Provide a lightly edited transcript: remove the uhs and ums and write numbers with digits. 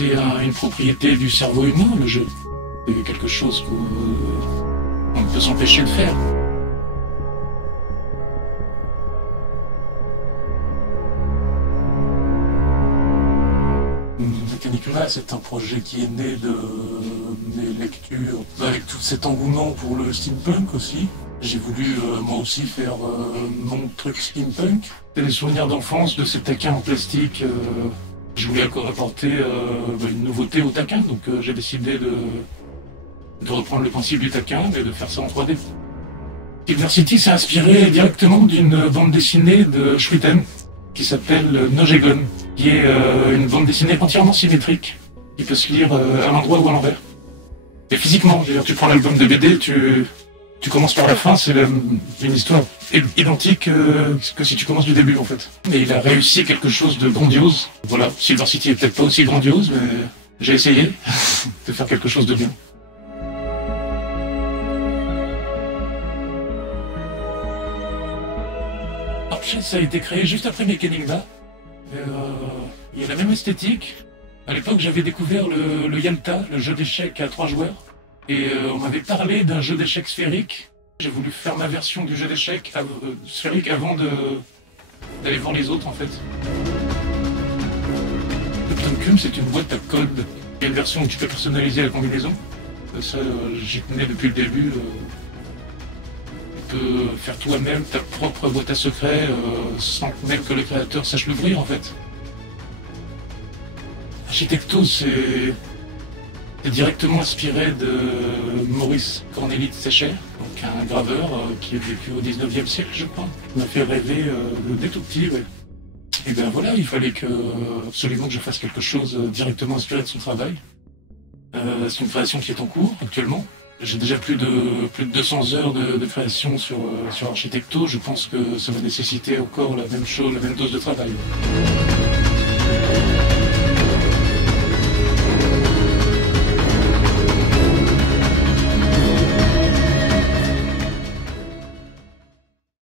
C'est une propriété du cerveau humain, le jeu. C'est quelque chose qu'on ne peut s'empêcher de faire. Mechanicula, c'est un projet qui est né de mes lectures, avec tout cet engouement pour le steampunk aussi. J'ai voulu moi aussi faire mon truc steampunk. C'est des souvenirs d'enfance de ces taquins en plastique. Je voulais encore apporter une nouveauté au taquin, donc j'ai décidé de reprendre le principe du taquin, mais de faire ça en 3D. Silver City s'est inspiré directement d'une bande dessinée de Schuiten qui s'appelle Nojegon, qui est une bande dessinée entièrement symétrique, qui peut se lire à l'endroit ou à l'envers. Et physiquement, tu prends l'album de BD, tu commences par la fin, c'est une histoire identique que si tu commences du début en fait. Et il a réussi quelque chose de grandiose. Voilà, Silver City est peut-être pas aussi grandiose, mais j'ai essayé de faire quelque chose de bien. Archet, ça a été créé juste après Mechanicula. Il y a la même esthétique. À l'époque, j'avais découvert le Yalta, le jeu d'échecs à 3 joueurs. Et on m'avait parlé d'un jeu d'échecs sphérique. J'ai voulu faire ma version du jeu d'échecs sphérique avant d'aller voir les autres en fait. Le Ptoncum, c'est une boîte à code. Il y a une version où tu peux personnaliser la combinaison. Ça, j'y tenais depuis le début. Tu peux faire toi-même ta propre boîte à secrets sans même que le créateur sache l'ouvrir en fait. Architecto, c'est directement inspiré de Maurice Cornélie de Sécher, donc un graveur qui a vécu au 19e siècle, je crois. Il m'a fait rêver dès tout petit, ouais. Et bien voilà, il fallait absolument que je fasse quelque chose directement inspiré de son travail. C'est une création qui est en cours actuellement. J'ai déjà plus de 200 heures de création sur Architecto. Je pense que ça va nécessiter encore la même chose, la même dose de travail.